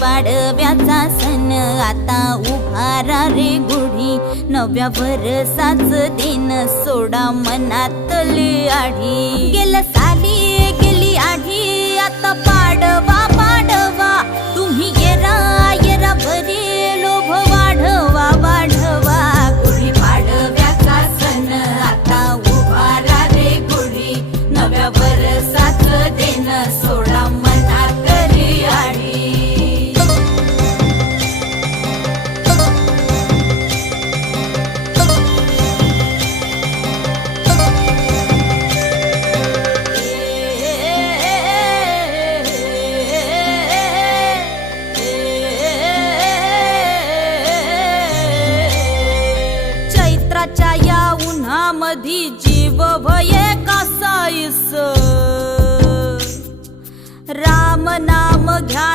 पाडव्याचा सण आता उभारा रे गुढी, नव्या वर्षाच दिन सोडा मनातली आढी। गेल्या साली गेली आढी, आता पाडवा पाडवा, तुम्ही येरा येरा भरी लोभ वाढवा वाढवा। गुढी पाडव्याचा सण आता उभारा रे गुढी, नव्या वर्षाच दिन सोडा मनातली आढी। चैत्राच्या या उन्हामधी जीव भये कासाईस, राम नाम घ्या।